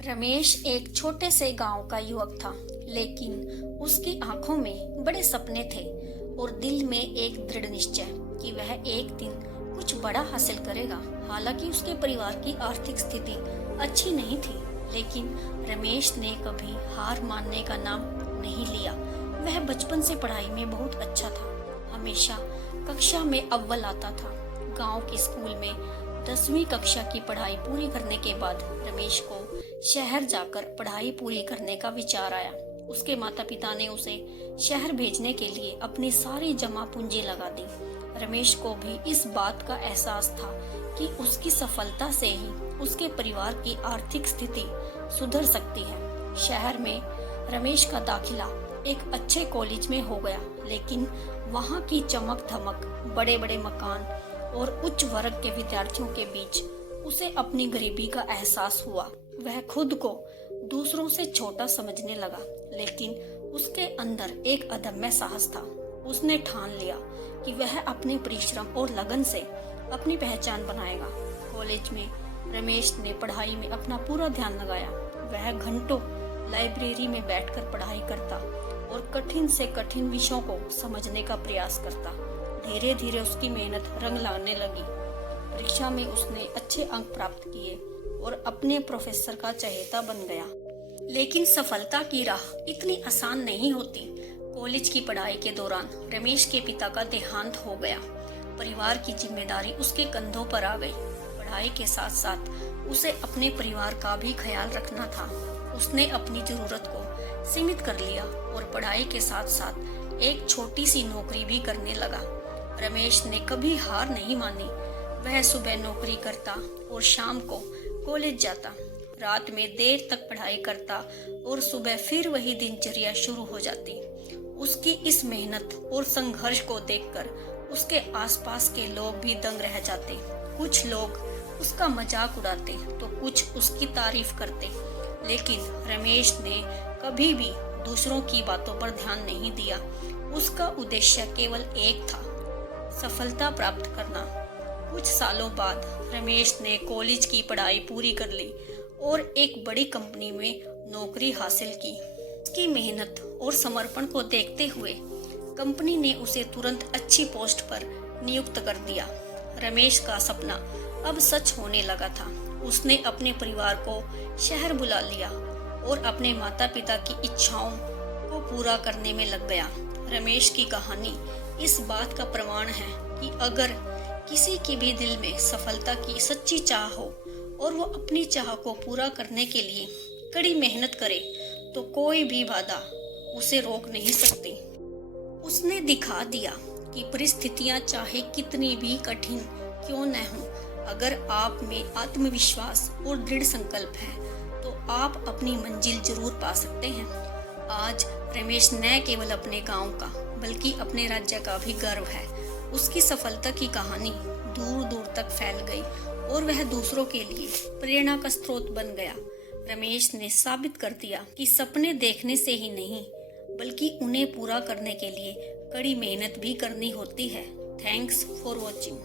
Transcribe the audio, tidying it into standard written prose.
रमेश एक छोटे से गांव का युवक था, लेकिन उसकी आंखों में बड़े सपने थे और दिल में एक दृढ़ निश्चय कि वह एक दिन कुछ बड़ा हासिल करेगा। हालांकि उसके परिवार की आर्थिक स्थिति अच्छी नहीं थी, लेकिन रमेश ने कभी हार मानने का नाम नहीं लिया। वह बचपन से पढ़ाई में बहुत अच्छा था, हमेशा कक्षा में अव्वल आता था। गांव के स्कूल में 10वीं कक्षा की पढ़ाई पूरी करने के बाद रमेश को शहर जाकर पढ़ाई पूरी करने का विचार आया। उसके माता पिता ने उसे शहर भेजने के लिए अपनी सारी जमा पूंजी लगा दी। रमेश को भी इस बात का एहसास था कि उसकी सफलता से ही उसके परिवार की आर्थिक स्थिति सुधर सकती है। शहर में रमेश का दाखिला एक अच्छे कॉलेज में हो गया, लेकिन वहाँ की चमक धमक, बड़े बड़े मकान और उच्च वर्ग के विद्यार्थियों के बीच उसे अपनी गरीबी का एहसास हुआ। वह खुद को दूसरों से छोटा समझने लगा, लेकिन उसके अंदर एक अदम्य साहस था। उसने ठान लिया कि वह अपने परिश्रम और लगन से अपनी पहचान बनाएगा। कॉलेज में रमेश ने पढ़ाई में अपना पूरा ध्यान लगाया। वह घंटों लाइब्रेरी में बैठकर पढ़ाई करता और कठिन से कठिन विषयों को समझने का प्रयास करता। धीरे धीरे उसकी मेहनत रंग लाने लगी। परीक्षा में उसने अच्छे अंक प्राप्त किए और अपने प्रोफेसर का चहेता बन गया। लेकिन सफलता की राह इतनी आसान नहीं होती। कॉलेज की पढ़ाई के दौरान रमेश के पिता का देहांत हो गया। परिवार की जिम्मेदारी उसके कंधों पर आ गई। पढ़ाई के साथ साथ उसे अपने परिवार का भी ख्याल रखना था। उसने अपनी जरूरत को सीमित कर लिया और पढ़ाई के साथ साथ एक छोटी सी नौकरी भी करने लगा। रमेश ने कभी हार नहीं मानी। वह सुबह नौकरी करता और शाम को कॉलेज जाता। रात में देर तक पढ़ाई करता और सुबह फिर वही दिनचर्या शुरू हो जाती। उसकी इस मेहनत और संघर्ष को देखकर उसके आसपास के लोग भी दंग रह जाते। कुछ लोग उसका मजाक उड़ाते तो कुछ उसकी तारीफ करते, लेकिन रमेश ने कभी भी दूसरों की बातों पर ध्यान नहीं दिया। उसका उद्देश्य केवल एक था, सफलता प्राप्त करना। कुछ सालों बाद रमेश ने कॉलेज की पढ़ाई पूरी कर ली और एक बड़ी कंपनी में नौकरी हासिल की। उसकी मेहनत और समर्पण को देखते हुए कंपनी ने उसे तुरंत अच्छी पोस्ट पर नियुक्त कर दिया। रमेश का सपना अब सच होने लगा था। उसने अपने परिवार को शहर बुला लिया और अपने माता पिता की इच्छाओं को पूरा करने में लग गया। रमेश की कहानी इस बात का प्रमाण है कि अगर किसी के भी दिल में सफलता की सच्ची चाह हो और वो अपनी चाह को पूरा करने के लिए कड़ी मेहनत करे, तो कोई भी बाधा उसे रोक नहीं सकती। उसने दिखा दिया कि परिस्थितियां चाहे कितनी भी कठिन क्यों न हो, अगर आप में आत्मविश्वास और दृढ़ संकल्प है तो आप अपनी मंजिल जरूर पा सकते हैं। आज रमेश न केवल अपने गांव का बल्कि अपने राज्य का भी गर्व है। उसकी सफलता की कहानी दूर दूर तक फैल गई और वह दूसरों के लिए प्रेरणा का स्रोत बन गया। रमेश ने साबित कर दिया कि सपने देखने से ही नहीं, बल्कि उन्हें पूरा करने के लिए कड़ी मेहनत भी करनी होती है। Thanks for watching.